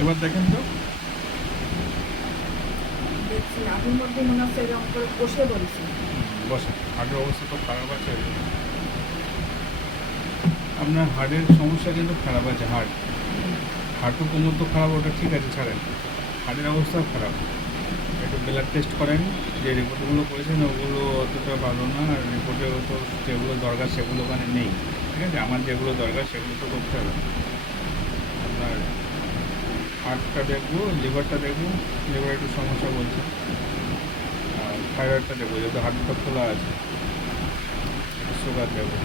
এবার দেখেন তো, দেখছি আগের মধ্যে মনে হচ্ছে এরকম করে বসে পড়েছি। বসে হার্টের অবস্থা তো খারাপ আছে। আপনার হার্টের সমস্যা কিন্তু খারাপ আছে। হাঁটু কোমর তো খারাপ, ওটা ঠিক আছে, ছাড়েন। হার্টের অবস্থাও খারাপ। একটু ব্লাড টেস্ট করেন। যে রিপোর্টগুলো করেছেন ওগুলো অতটা ভালো না, আর রিপোর্টে তো যেগুলো দরকার সেগুলো ওখানে নেই। ঠিক আছে, আমার যেগুলো দরকার সেগুলো তো করতে হবে। আপনার হার্টটা দেখবো, লিভারটা দেখবো, লিভার একটু সমস্যা বলছে। আর থাইরয়েডটা দেখবো, যেহেতু হার্টটা খোলা আছে। সুগার দেখবো,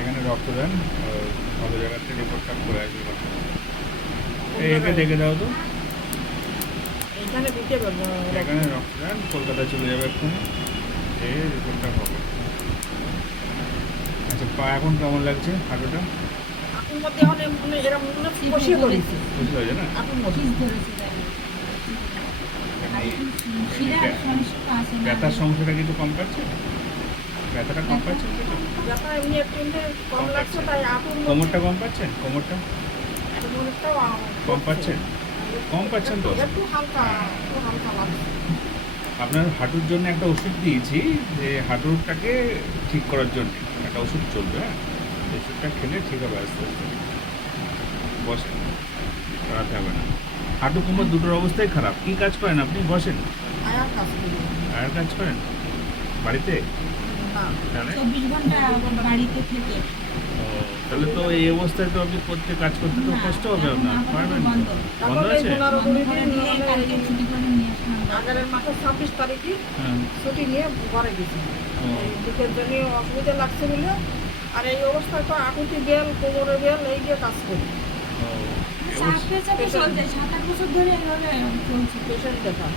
এখানে রক্ত দেন, ভালো জায়গাতে রিপোর্টটা করে আসবে। এইটা দেখে দাও তো, এখানে দিতে পারবো। এখানে রক্ত দেন, কলকাতা চলে যাবে এক্ষুনি, এই রিপোর্টটা হবে। আচ্ছা, পা এখন কেমন লাগছে হাঁটুটা? আপুর মধ্যে অনেক মানে এরকম মনে হচ্ছে বসে পড়েছি। বুঝতে পারছে না? আপুর মধ্যে ব্যথার সমস্যাটা কিছু কম পাচ্ছে? ব্যথাটা কম পাচ্ছেন কিছু? ব্যথা এমনি একটু এমনি কম লাগছে, তাই আপুর কোমরটা কম পাচ্ছেন? কোমরটাও কম পাচ্ছেন? কম পাচ্ছেন তো? একটু হালকা, একটু হালকা লাগছে। আপনার হাঁটুর জন্য একটা ওষুধ দিয়েছি, যে হাঁটুটাকে ঠিক করার জন্য একটা ওষুধ চলবে। হ্যাঁ, ওষুধটা খেলে ঠিক হবে আস্তে আস্তে। বসেন, করাতে হবে না। হাঁটু কোমর দুটোর অবস্থাই খারাপ। কী কাজ করেন আপনি? বসেন। আয়ার কাজ করি আর কাজ করেন বাড়িতে? না, তাহলে 24 ঘন্টা বাড়িতে থেকে ও, তাহলে তো এই অবস্থায় তো আপনি কাজ করতে তো কষ্ট হবে আপনার, পারবেন না? বন্ধ বন্ধ আছে? বন্ধ করে দিয়ে কালকে ছুটি করে নিয়ে আসলাম। আগের মাসে 26 তারিখে হ্যাঁ। ছুটি নিয়ে ঘরে গেছি। ও, এই দুঃখের জন্য অসুবিধা লাগছে বলে। আর এই অবস্থায় তো আকুতি বেল, কোমরে বেল এই দিয়ে কাজ করি। ও, এই চাপে চাপে চলছে, 7-8 বছর ধরে এইভাবে চলছে। পেশেন্ট দেখা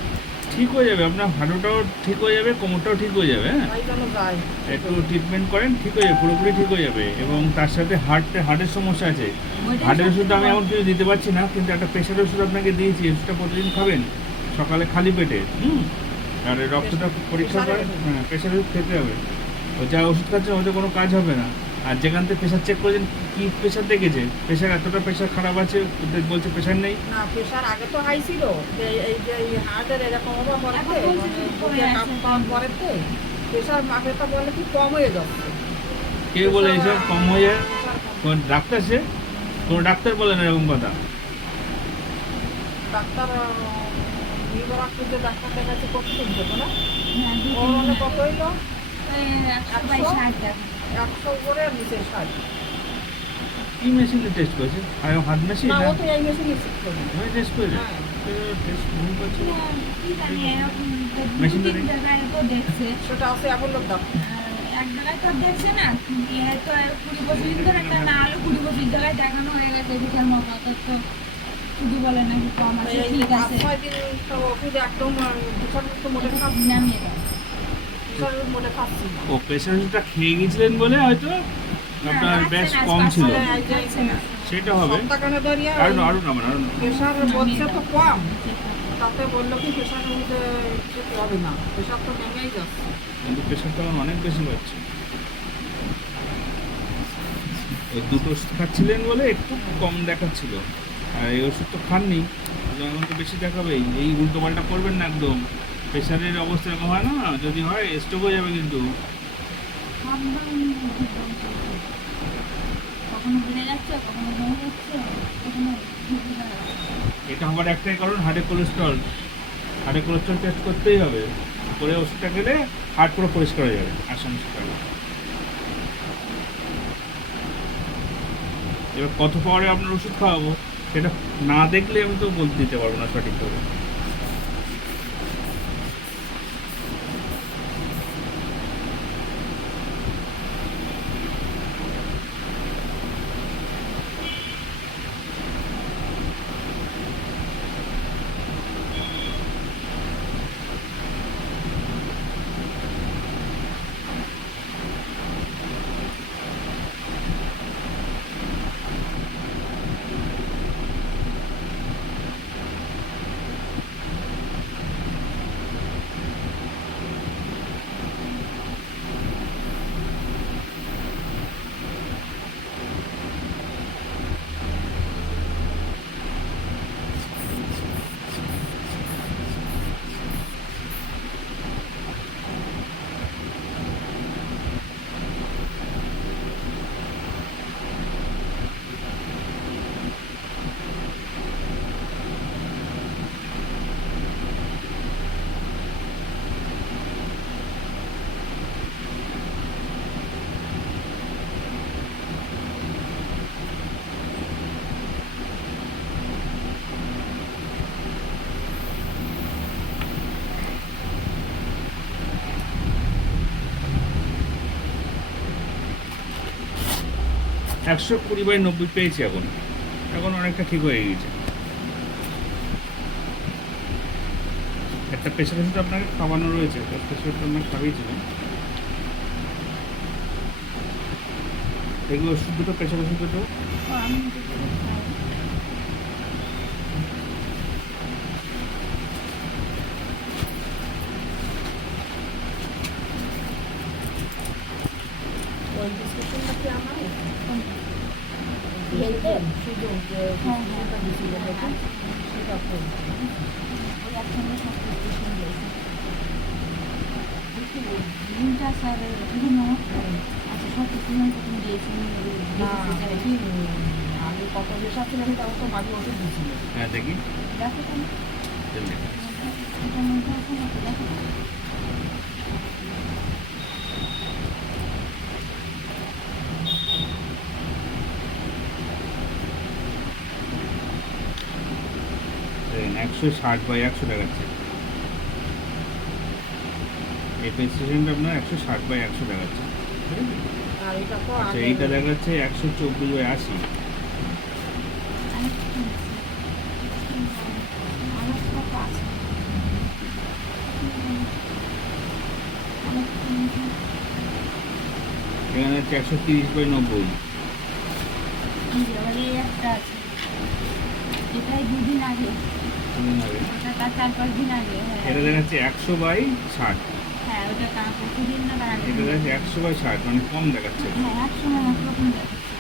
ঠিক হয়ে যাবে, আপনার হাঁটুটাও ঠিক হয়ে যাবে, কোমরটাও ঠিক হয়ে যাবে। হ্যাঁ, তাই জন্য যাই। একটু ট্রিটমেন্ট করেন, ঠিক হয়ে যাবে, পুরোপুরি ঠিক হয়ে যাবে। এবং তার সাথে হার্টের সমস্যা আছে। হার্টের ওষুধ আমি এমন কিছু দিতে পারছি না, কিন্তু একটা প্রেশার ওষুধ আপনাকে দিয়েছি, ওষুধটা প্রতিদিন খাবেন সকালে খালি পেটে। আর এই রক্তটা পরীক্ষা করে, হ্যাঁ, প্রেশার ওষুধ খেতে হবে। ও যা ওষুধ খাচ্ছেন ওতে কোনো কাজ হবে না। আর যেখান থেকে প্রেশার চেক করেছেন, কি প্রেশার দেখেছে? প্রেশার এতটা প্রেশার খারাপ আছে, ওদের বলছে প্রেশার নেই। না, প্রেশার আগে তো হাই ছিল, এই যে এই হার্টের এরকম হওয়া পরেতে, পরেতে প্রেশার মাপেটা বলে কি কম হয়ে যাচ্ছে। কে বলে এইসব কম হয়ে যায়? প্রেশার কম। কোন ডাক্তার সে? কোনো ডাক্তার বলেন এরকম কথা? ডাক্তার নিউরোলজিস্ট যে ডাক্তার দেখাচ্ছে কতদিন দেবো না, হ্যাঁ, ওর মানে কত হইলো? 100/60 টাকা। 100 উপরে নিচে 60। কি মেশিনে টেস্ট করেছে? হাত মেশিন না, না? ও তো এই মেশিনে ঠিক করি। টেস্ট করেছে? হ্যাঁ। টেস্ট ভুল করছে। কি জানি এরকম মেশিনটা 2-3 জায়গায় তো দেখছে। সেটা আছে এখন লোক ডাক্তার। এক জায়গায় তো দেখছে না, তো 20 বছর ধরে একটা না হলে 20 বছর জায়গায় দেখানো হয়ে গেছে বিশাল মতো, তো শুধু বলে নাকি কম আছে, এই ঠিক আছে 5-6 দিন তো ওষুধ একদম প্রেশার তো মোটে খাচ্ছি না, নামিয়ে দাও। প্রেশার মোটে খাচ্ছি না। ও, প্রেশার ওষুধটা খেয়ে গেছিলেন বলে হয়তো আপনার ব্যাস কম ছিল। সেটা হবে। সপ্তাহখানে ধরিয়া আরো নামান, আরো নামান। প্রেশার বলছে তো কম, তাতে বললো কি প্রেশার মধ্যে যেতে হবে না, প্রেশার তো নেমেই যাচ্ছে। কিন্তু প্রেশার তো আমার অনেক বেশি হচ্ছে। ওই দুটো ওষুধ খাচ্ছিলেন বলে একটু কম দেখাচ্ছিল। আর এই ওষুধ তো খাননি, এখন তো বেশি দেখাবেই। এই উল্টো পাল্টা করবেন না একদম। প্রেশারের অবস্থা এরকম হয় না, যদি হয় স্ট্রোক হয়ে যাবে কিন্তু। কখনো বেড়ে যাচ্ছে, কখনো কমে যাচ্ছে, কখনো এটা হবার একটাই কারণ, হার্টের কোলেস্ট্রল। হার্টের কোলেস্ট্রল টেস্ট করতেই হবে, করে ওষুধটা খেলে হার্ট পুরো পরিষ্কার হয়ে যাবে, আর সমস্যা হবে না। এবার কত পাওয়ারে আপনার ওষুধ খাওয়াবো সেটা না দেখলে আমি তো বলতে দিতে পারবো না সঠিকভাবে। 120/90 পেয়েছি এখন, এখন অনেকটা ঠিক হয়ে গেছে। একটা প্রেশার ওষুধ আপনাকে খাওয়ানো রয়েছে, তো প্রেশার ওষুধ আপনাকে খাইয়েছিলাম। এগুলো ওষুধ দুটো, প্রেশার ওষুধ দুটো। ও, আমি একটু করে খাই। ওই ডিসকাশনটা কি আমার কোনটা? শুধু যে হ্যাঁ, ডিসকাশনটা দিছিল দেখুন সেটা করুন। ওই একসঙ্গে সব কিছু শুনলে। লিঙ্কটা স্যার বিভিন্ন আচ্ছা সব কিছু তুমি দিয়েছি না দেখি আমি কত বেশ ছিলাম তখন তো মাঝে ওষুধ দিছিল। হ্যাঁ দেখি। দেখো তাহলে এটার মধ্যে আছে নাকি দেখো। দেখেন 160/100 দেখাচ্ছে। এই প্রেসক্রিপশনটা আপনার 160/100 দেখাচ্ছে, ঠিক আছে? আর এটা তো আচ্ছা, আগে এইটা দেখাচ্ছে 124/80। আরেকটা আছে। আরেকটা তো আছে। আরেকটা আছে। এখানে হচ্ছে 130/90। আবার এই একটা আছে। এটাই 2 দিন আগে। দিন আগে। ওটা তার 4-5 দিন আগে। হ্যাঁ। এটা দেখাচ্ছে 100/60। হ্যাঁ, ওটা তার প্রতিদিন না তার আগে। এটা দেখাচ্ছে 100/60, মানে কম দেখাচ্ছে। হ্যাঁ, এক সময় একরকম দেখাচ্ছে।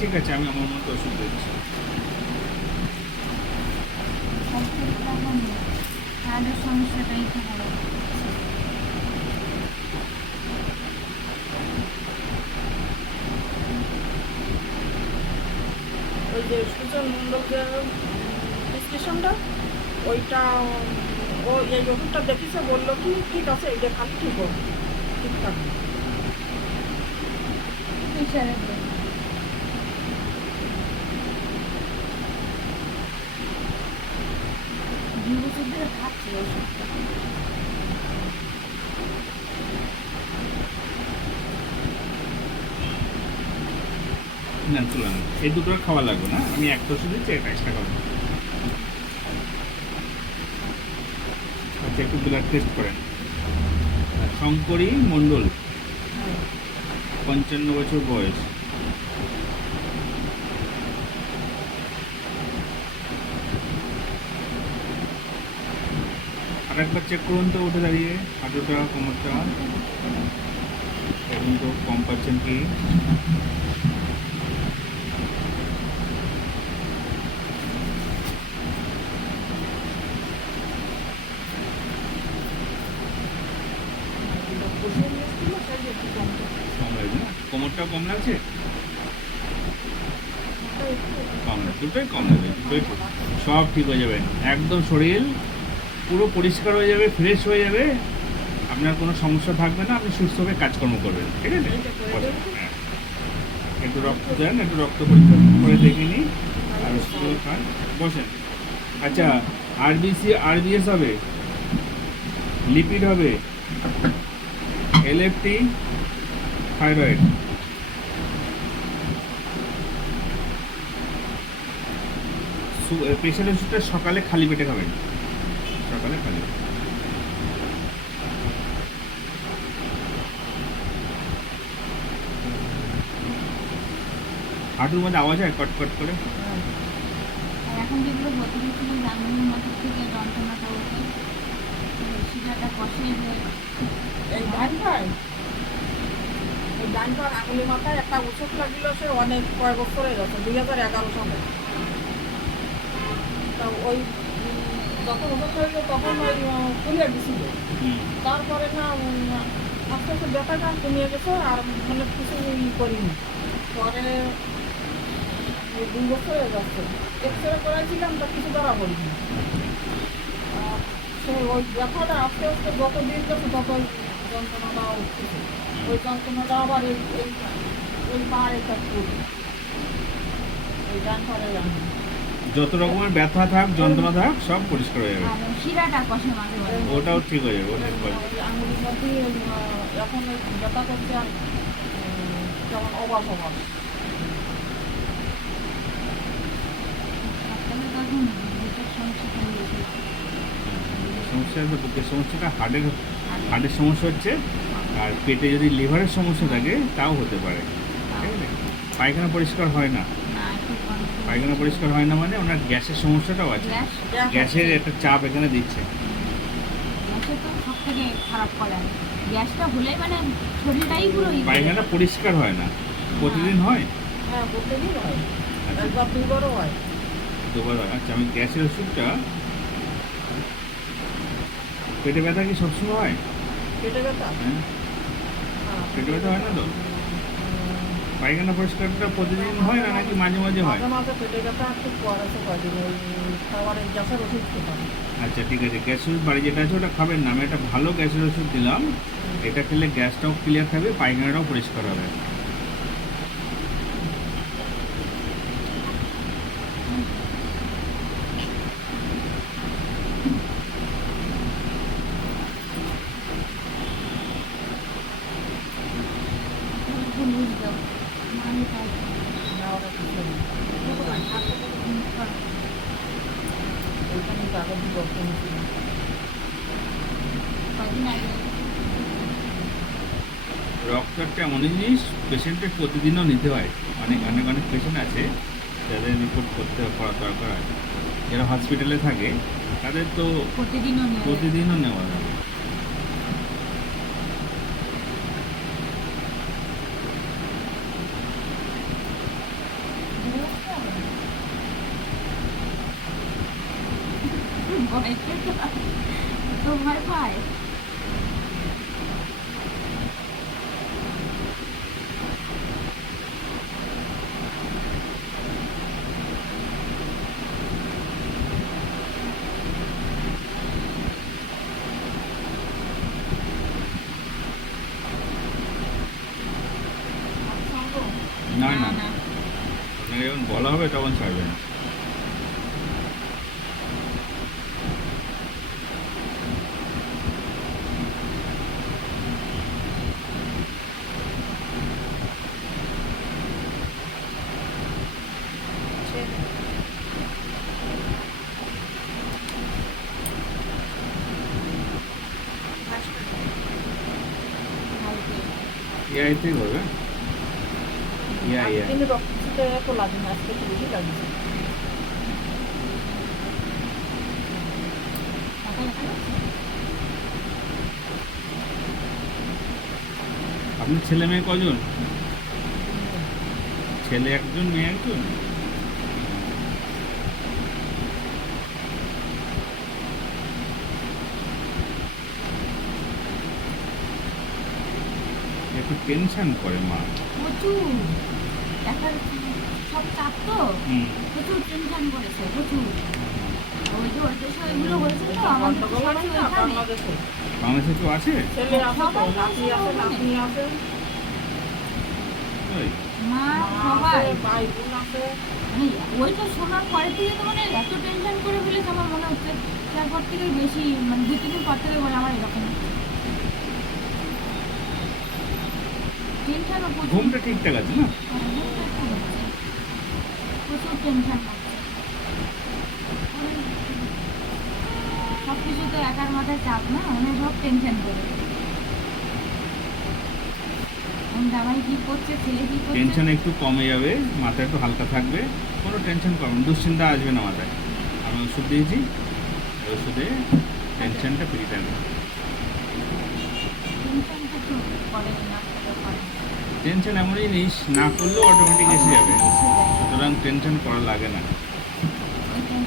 ঠিক আছে, আমি আমার মতো ওষুধ দিচ্ছি। সব থেকে তখন তাদের সমস্যাটাই থাকবে। ওই যে সুজন মণ্ডল যে ডিসকাশনটা ওইটা ও এই ওষুধটা দেখিছে বললো কি ঠিক আছে এটা খালি ঠিক হবে ঠিক থাকবে। প্রেশারের জন্য। বছর ধরে খাচ্ছি ওষুধটা। না চলুন, এই দুটো আর খাওয়া লাগবে না, আমি একটা ওষুধ দিচ্ছি, একটা এক্সট্রা খাবো। আচ্ছা, একটু ব্লাড টেস্ট করেন। শঙ্করী মণ্ডল, 55 বছর বয়স। আরেকবার চেক করুন তো, উঠে দাঁড়িয়ে হাঁটুটা, কোমরটা এখন তো কম পাচ্ছেন কি? বসিয়ে নিয়ে এসেছিল সেই যে একটু কম কম লাগছে না? কোমরটাও কম লাগছে? কম লাগছে, দুটোই কম লাগবে, দুটোই ঠিক। সব ঠিক হয়ে যাবে, একদম শরীর পুরো পরিষ্কার হয়ে যাবে, ফ্রেশ হয়ে যাবে, আপনার কোনো সমস্যা থাকবে না, আপনি সুস্থভাবে কাজকর্ম করবেন, ঠিক আছে? বসেন, হ্যাঁ। একটু রক্ত দেন, একটু রক্ত পরীক্ষা করে দেখে নিই, আর ওষুধগুলো খান, বসেন। আচ্ছা, আরবিএস হবে, লিপিড হবে, এলএফটি, থাইরয়েড। প্রেশার ওষুধটা সকালে খালি পেটে খাবেন, সকালে খালি পেটে। হাঁটুর মধ্যে আওয়াজ হয় কট কট করে? আর এখন যেগুলো বলতে গেছিল জানুয়ারির মাসের থেকে যন্ত্রণাটা ওঠে সেটা কষিয়ে যে এই ডানটায় এই ডানটার আঙুলি মাথায় একটা ওষুধ লাগছিল সে অনেক কয়েক বছর হয়ে গেছে 2011 সালে। তা ওই যখন ওষুধ হয়েছে তখন ওই খুলে দিছিল। তারপরে না আস্তে আস্তে ব্যথাটা কমিয়ে গেছে আর মানে কিছু করিনি। পরে ওই 2 বছর হয়ে যাচ্ছে এক্সরে করেছিলাম তা কিছু ধরা পড়িনি। সে ওই ব্যথাটা আস্তে আস্তে যত দিন যাচ্ছে তত যন্ত্রণাটা উঠতেছে। ওই যন্ত্রণাটা আবার এই পাহাড়ে কাজ করি ওই ডান পাহাড়ে যত রকমের ব্যথা থাক যন্ত্রণা থাক সব পরিষ্কার হয়ে যাবে। আর শিরাটা কষে মাঝে মাঝে। ওটাও ঠিক হয়ে যাবে, ওটা ঠিক হয়ে যাবে। ওই আঙুলের মধ্যে এখন ওই ব্যথা করছে আর যেমন অভাব অভাব। তাহলে তখন বুকের সমস্যা হয়ে গেছে। সমস্যা হচ্ছে বুকের সমস্যাটা, হার্টের সমস্যা হচ্ছে, আর পেটে যদি লিভারের সমস্যা থাকে তাও হতে পারে। ঠিক আছে? পায়খানা পরিষ্কার হয় না, না, একটু control- পায়খানা পরিষ্কার হয় না মানে ওনার গ্যাসের সমস্যাটাও আছে, গ্যাসের একটা চাপ এখানে দিচ্ছে। গ্যাসে তো সব থেকে খারাপ করে। গ্যাসটা হলেই মানে শরীরটাই পুরো পায়খানা পরিষ্কার হয় না, প্রতিদিন হয়, হ্যাঁ প্রত্যেকদিন হয়, আচ্ছা একবার দুবারও হয়। দুবার হয়। আচ্ছা আমি গ্যাসের ওষুধটা, পেটে ব্যথা কি সবসময় হয়? পেটে ব্যথা? হ্যাঁ, হ্যাঁ, পেটে ব্যথা হয় না তো? পায়খানা পরিষ্কারটা প্রতিদিন হয় না নাকি মাঝে মাঝে হয়? মাঝে মাঝে পেটে ব্যথা একটু পড়েছে কয়দিন, ওই খাবারের গ্যাসের ওষুধ খেতাম। আচ্ছা ঠিক আছে, গ্যাসের ওষুধ বাড়ি যেটা আছে ওটা খাবেন না, আমি একটা ভালো গ্যাসের ওষুধ দিলাম, এটা খেলে গ্যাসটাও ক্লিয়ার থাকবে, পায়খানাটাও পরিষ্কার হবে। একটু লুজ দাও। মানে তাই। না ওটা কিছু নেই। ওইখানে কাগজ বক্ত নিয়েছিল। কদিন আগে রক্ত একটা এমন জিনিস, পেশেন্টের প্রতিদিনও নিতে হয়। অনেক অনেক অনেক পেশেন্ট আছে যাদের রিপোর্ট করতে করা দরকার আছে, যারা হসপিটালে থাকে তাদের তো প্রতিদিনও নিয়ে প্রতিদিনও নেওয়া যাবে। ভয় পেতো। তো ভয় পায়। না না, আপনাকে যখন বলা হবে তখন ছাড়বে না। ইয়াইতে করবে, ইয়া ইয়া। কিন্তু রক্তটা এত লাগে না, আজকে একটু বেশি লাগছে। আপনার ছেলে মেয়ে কজন? ছেলে একজন, মেয়ে একজন? একটু টেনশন করে মা। প্রচুর একটা সব চাপ তো হুম। প্রচুর টেনশন করেছে প্রচুর। ওই যে ওর দেশে ওইগুলো হয়েছে তো আমাদের তো গন্ডগোল হয় সবই না ওইখানে। বাংলাদেশে? বাংলাদেশে তো আছে। ছেলে আছে তো, নাতি আছে, নাতনি আছে, ওই মা মা সবাই আছে, ভাই বোন আছে। মানে ওইটা শোনার পরে থেকে তো মানে এত টেনশন করে ফেলেছে আমার মনে হচ্ছে তারপর থেকে বেশি মানে 2-3 দিন পর থেকে বলে আমার এরকম টেনশনও প্রচুর। ঘুমটা ঠিকঠাক আছে না? ঘুমটা একটু হচ্ছে। প্রচুর টেনশন হচ্ছে সব কিছু তো একার মাথায় চাপ না, মানে সব টেনশন করে জামাই কি করছে ছেলে কি করছে টেনশন একটু কমে যাবে, মাথা একটু হালকা থাকবে, কোনো টেনশন কমবে, দুশ্চিন্তা আসবে না মাথায়। আমি ওষুধ দিয়েছি, ওই ওষুধে টেনশনটা ফ্রি থাকবে। টেনশনটা তো করে না করে টেনশন এমন জিনিস, না করলেও অটোমেটিক এসে যাবে, এসে যায়। সুতরাং টেনশন করা লাগে না। ওইটাই।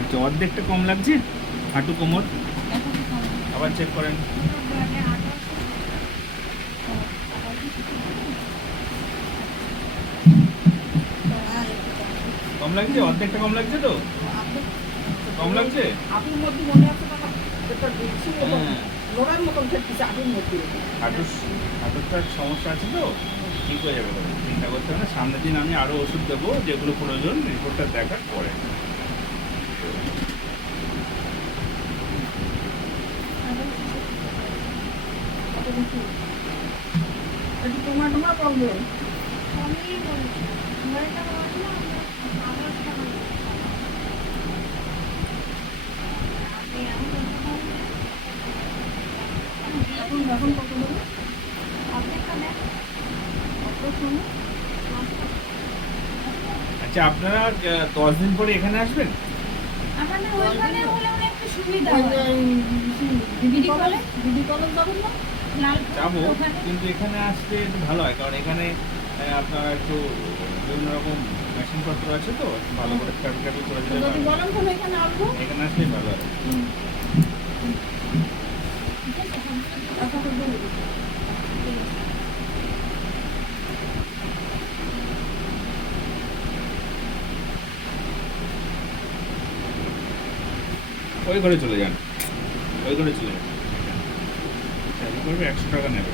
আচ্ছা অর্ধেকটা কম লাগছে, হাঁটু কোমর দেখো তো কেমন। আবার চেক করেন। কম লাগছে, অর্ধেকটা কম লাগছে তো? কম লাগছে? আপনার মধ্যে মনে আছে না যেটা দেখছি হ্যাঁ লোড়ার মতন ফেটতেছে আগুন মধ্যে। হাঁটুরটার সমস্যা আছে তো ঠিক হয়ে যাবে, চিন্তা করতে হবে না। সামনের দিন আমি আরও ওষুধ দেবো যেগুলো প্রয়োজন রিপোর্টটা দেখার পরে। একটু তোমার বলবে। আমিই বলছি আমার এটা বলছি না আমার একটা আপনি এখন এখন কত দেবে? অপেক্ষা দেন কত সময়? আচ্ছা, আপনারা 10 দিন পরে এখানে আসবেন? আমাদের ওইখানে হলে অনেক একটু সুবিধা ওই হয় দিদি কলেজ যাবেন না? লালপুর যাবো, ওখানে কিন্তু এখানে আসতে একটু ভালো হয়, কারণ এখানে আপনার একটু বিভিন্ন রকম মেশিনপত্র আছে তো, একটু ভালো করে ক্যাপি করে দিলে যদি ভালো। বলেন তাহলে এখানে আসবো। এখানে আসলেই ভালো হয়। আচ্ছা তো বলে দিচ্ছি। ওই ঘরে চলে যান, ওই ঘরে চলে যান। চালু করবে, 100 টাকা নেবে।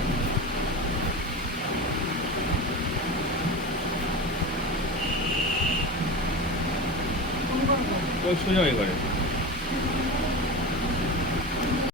কোন ঘরে? ওই সোজা ওই ঘরে।